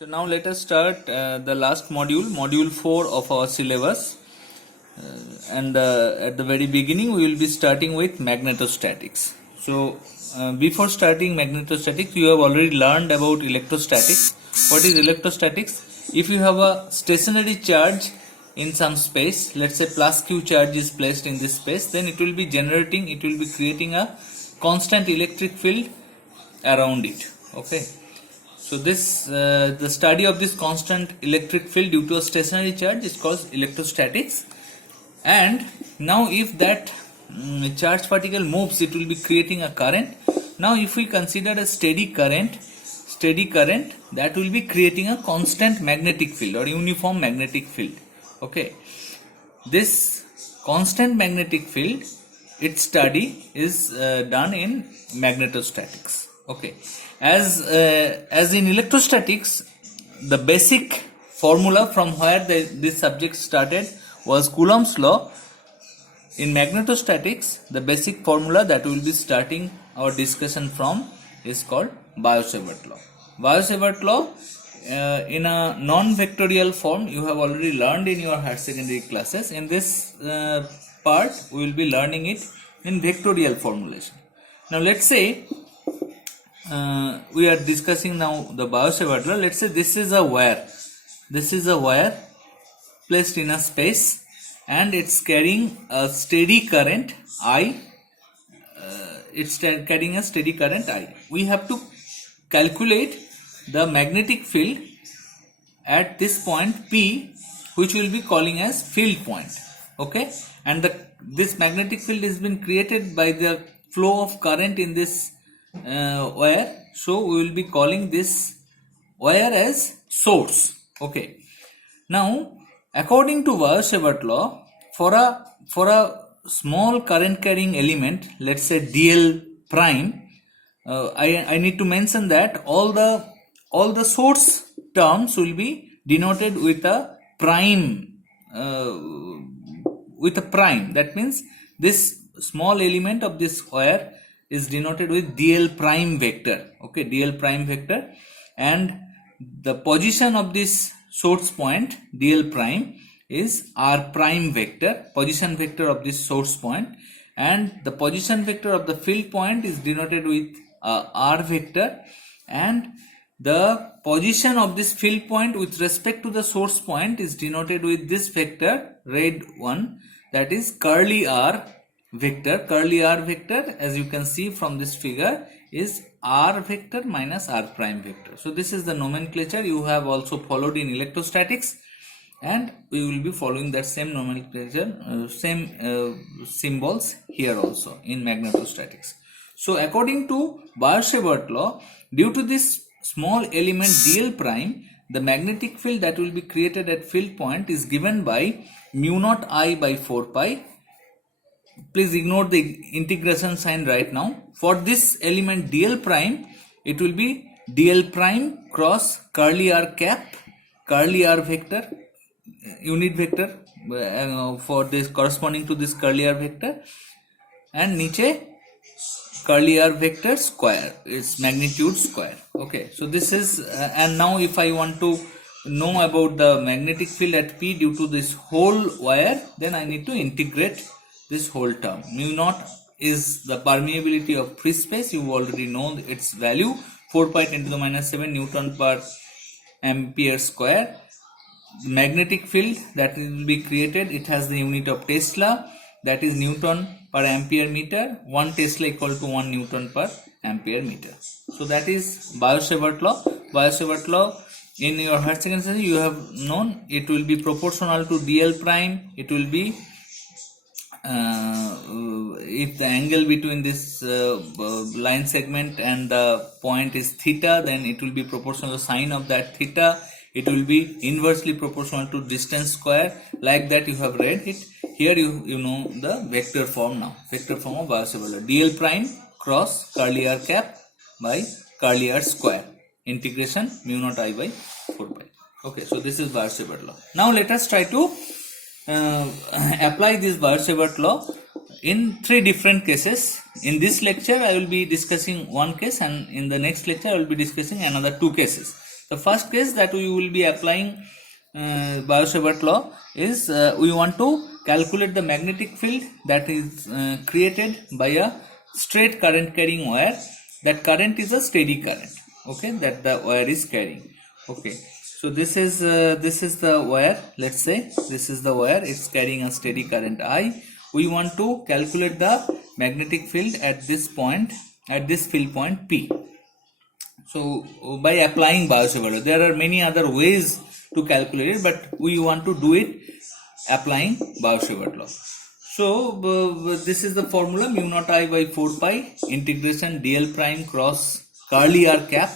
So now let us start the last module, module 4 of our syllabus. And at the very beginning we will be starting with magnetostatics. So before starting magnetostatics, you have already learned about electrostatics. What is electrostatics? If you have a stationary charge in some space, let's say plus q charge is placed in this space, then it will be creating a constant electric field around it. Okay. So this the study of this constant electric field due to a stationary charge is called electrostatics. And now if that charged particle moves, it will be creating a current. Now if we consider a steady current, that will be creating a constant magnetic field or uniform magnetic field. Okay, this constant magnetic field, its study is done in magnetostatics. Okay, as in electrostatics, the basic formula from where this subject started was Coulomb's law. In magnetostatics, the basic formula that we will be starting our discussion from is called Biot Savart law. Biot Savart law in a non-vectorial form you have already learned in your higher secondary classes. In this part we will be learning it in vectorial formulation. Now let's say we are discussing now the Biot Savart law. Let's say this is a wire. This is a wire placed in a space and it's carrying a steady current I. It's carrying a steady current I. We have to calculate the magnetic field at this point P, which we will be calling as field point. Okay, and this magnetic field has been created by the flow of current in this wire, so we will be calling this wire as source. Okay, now according to Biot Savart law, for a small current carrying element, let's say dl prime, I need to mention that all the source terms will be denoted with a prime. That means this small element of this wire is denoted with dl prime vector. Okay, dl prime vector, and the position of this source point dl prime is r prime vector, position vector of this source point, and the position vector of the field point is denoted with r vector, and the position of this field point with respect to the source point is denoted with this vector, red one, that is curly r vector. Curly r vector, as you can see from this figure, is r vector minus r prime vector. So this is the nomenclature you have also followed in electrostatics, and we will be following that same nomenclature, same symbols here also in magnetostatics. So according to Biot Savart law, due to this small element dl prime, the magnetic field that will be created at field point is given by mu naught I by 4 pi. Please ignore the integration sign right now. For this element dl prime, it will be dl prime cross curly r cap, curly r vector, unit vector for this corresponding to this curly r vector, and niche curly r vector square, its magnitude square. Okay, so this is and now if I want to know about the magnetic field at P due to this whole wire, then I need to integrate this whole term. Mu naught is the permeability of free space. You already know its value, 4 pi 10 to the minus 7 Newton per ampere square. The magnetic field that will be created, it has the unit of Tesla, that is Newton per ampere meter. 1 Tesla equal to 1 Newton per ampere meter. So that is Biot Savart law. Biot Savart law, in your higher secondary you have known, it will be proportional to dl prime. It will be if the angle between this line segment and the point is theta, then it will be proportional to sine of that theta. It will be inversely proportional to distance square. Like that you have read it. Here you know the vector form now. Vector form of Biot Savart law. dl prime cross curly r cap by curly r square. Integration mu naught I by 4 pi. Okay, so this is Biot Savart law. Now let us try to apply this Biot Savart law in 3 different cases. In this lecture I will be discussing one case, and in the next lecture I will be discussing another 2 cases. The first case that we will be applying Biot Savart law is we want to calculate the magnetic field that is created by a straight current carrying wire. That current is a steady current, okay, that the wire is carrying. Okay, so this is the wire. Let's say this is the wire, it's carrying a steady current I. We want to calculate the magnetic field at this point, at this field point P. So by applying Biot Savart law, there are many other ways to calculate it, but we want to do it applying Biot Savart law. So this is the formula, mu naught I by 4 pi integration dl prime cross curly r cap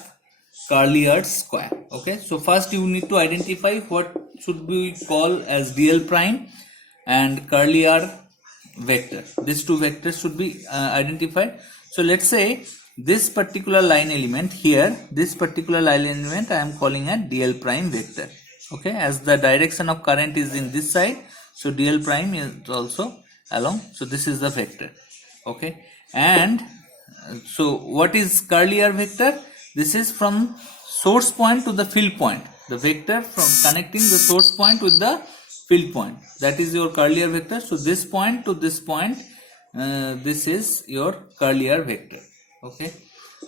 curly r square. Okay, so first you need to identify what should we call as dl prime and curly r vector. These two vectors should be identified. So let's say this particular line element here, this particular line element I am calling a dl prime vector. Okay, as the direction of current is in this side, so dl prime is also along. So this is the vector. Okay, and so what is curly r vector? This is from source point to the field point, the vector from connecting the source point with the field point. That is your curly r vector. So this point to this point, this is your curly r vector. Okay,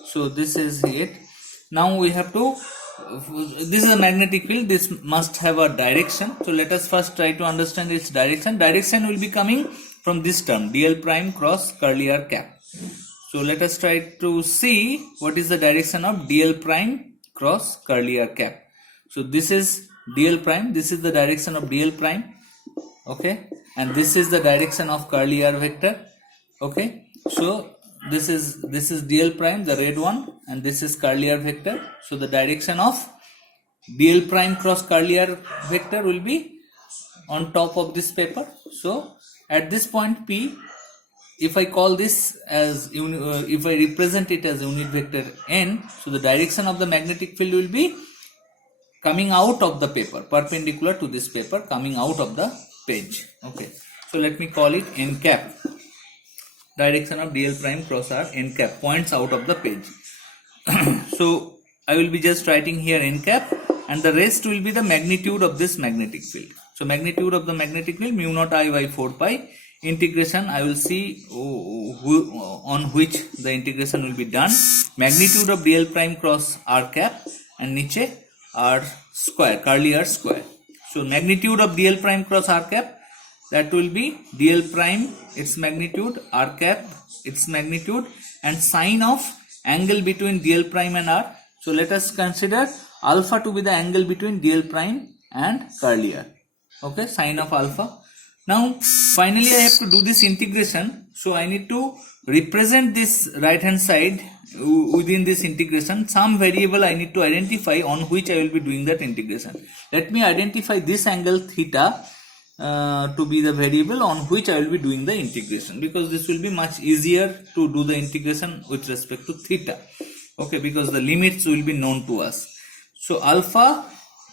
so this is it. Now we have to, this is a magnetic field, this must have a direction. So let us first try to understand its direction. Direction will be coming from this term dl prime cross curly r cap. So let us try to see what is the direction of dl prime cross curly r cap. So this is dl prime, this is the direction of dl prime. Okay, and this is the direction of curly r vector. Okay, so this is dl prime, the red one, and this is curly r vector. So the direction of dl prime cross curly r vector will be on top of this paper. So at this point P, if I call this as if I represent it as unit vector n, so the direction of the magnetic field will be coming out of the paper, perpendicular to this paper, coming out of the page. Okay, so let me call it n cap. Direction of dl prime cross r n cap, points out of the page. So I will be just writing here n cap, and the rest will be the magnitude of this magnetic field. So magnitude of the magnetic field, mu naught I by 4 pi integration, I will see on which the integration will be done. Magnitude of dl prime cross r cap, and niche r square, curly r square. So magnitude of dl prime cross r cap, that will be dl prime, its magnitude, r cap, its magnitude, and sine of angle between dl prime and r. So let us consider alpha to be the angle between dl prime and curly r. Okay, sine of alpha. Now finally I have to do this integration. So I need to represent this right hand side within this integration. Some variable I need to identify on which I will be doing that integration. Let me identify this angle theta to be the variable on which I will be doing the integration, because this will be much easier to do the integration with respect to theta. Okay, because the limits will be known to us. So alpha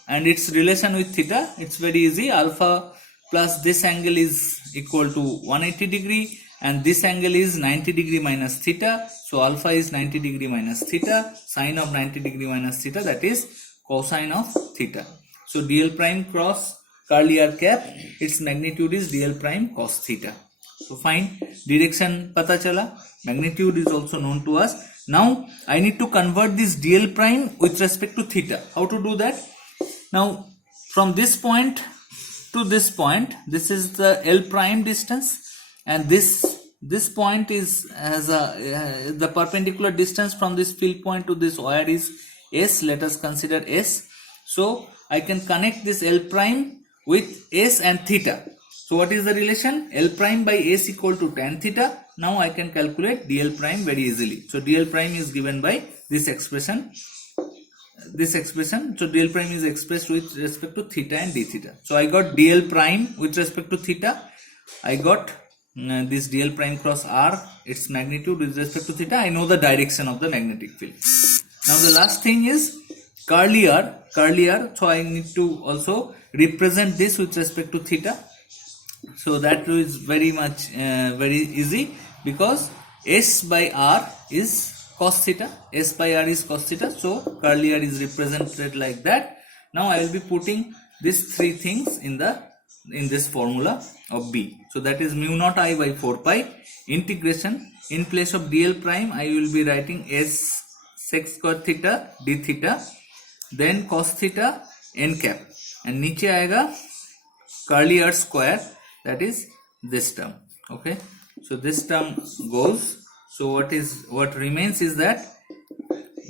and its relation with theta, it's very easy. Alpha plus this angle is equal to 180 degree, and this angle is 90 degree minus theta. So alpha is 90 degree minus theta, sine of 90 degree minus theta, that is cosine of theta. So dl prime cross curly r cap, its magnitude is dl prime cos theta. So fine, direction pata chala, magnitude is also known to us. Now I need to convert this dl prime with respect to theta. How to do that? Now from this point to this point, this is the L prime distance, and this point is the perpendicular distance from this field point to this wire is S. Let us consider S. So I can connect this L prime with S and theta. So what is the relation? L prime by S equal to tan theta. Now I can calculate dl prime very easily. So dl prime is given by this expression. So dl prime is expressed with respect to theta and d theta. So I got dl prime with respect to theta. I got this dl prime cross r, its magnitude with respect to theta. I know the direction of the magnetic field. Now the last thing is curly r. So I need to also represent this with respect to theta. So that is very much very easy, because S by R is cos theta, S by R is cos theta, so curly R is represented like that. Now I will be putting these three things in this formula of B. So that is mu naught I by 4 pi integration. In place of dl prime I will be writing S sec square theta d theta, then cos theta n cap, and niche aega curly R square, that is this term. Okay, so this term goes. So what remains is that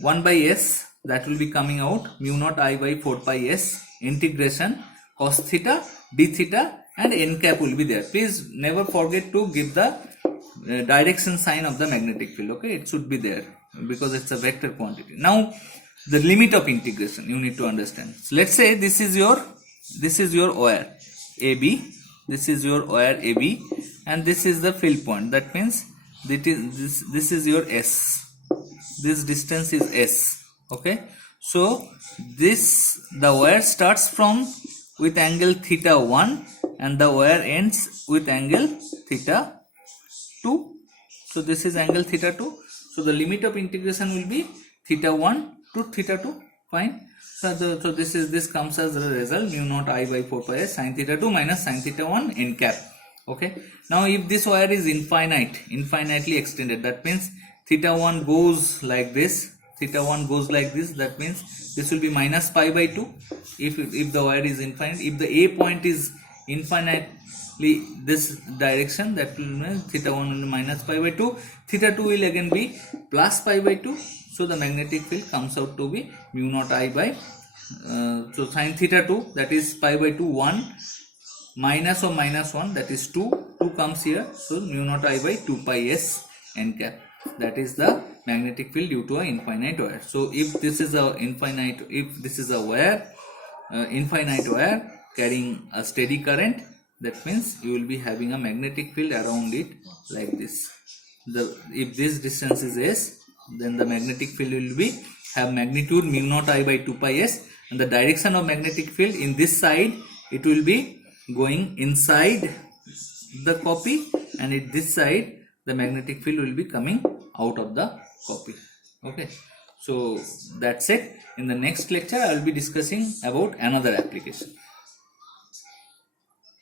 1 by S, that will be coming out mu naught I by 4 pi S integration cos theta d theta, and n cap will be there. Please never forget to give the direction sign of the magnetic field. Okay, it should be there because it's a vector quantity. Now the limit of integration you need to understand. So let's say this is your wire AB, this is your wire AB, and this is the field point. That means this is your S, this distance is S. Okay, so the wire starts from with angle theta 1 and the wire ends with angle theta 2. So this is angle theta 2. So the limit of integration will be theta 1 to theta 2. Fine. So this comes as a result mu naught I by 4 pi S sin theta 2 minus sin theta 1 n cap. Okay. Now if this wire is infinitely extended, that means theta 1 goes like this, theta 1 goes like this, that means this will be minus pi by 2 if the wire is infinite. If the A point is infinitely this direction, that will mean theta 1 will be minus pi by 2, theta 2 will again be plus pi by 2. So the magnetic field comes out to be mu naught I by so sin theta 2, that is pi by 2 1, minus of minus 1, that is 2 comes here, so mu naught I by 2 pi S n cap. That is the magnetic field due to an infinite wire. So if this is a wire, infinite wire carrying a steady current, that means you will be having a magnetic field around it like this. If this distance is S, then the magnetic field will have magnitude mu naught I by 2 pi S, and the direction of magnetic field in this side, it will be going inside the copy, and in this side the magnetic field will be coming out of the copy. Okay, so that's it. In the next lecture I will be discussing about another application.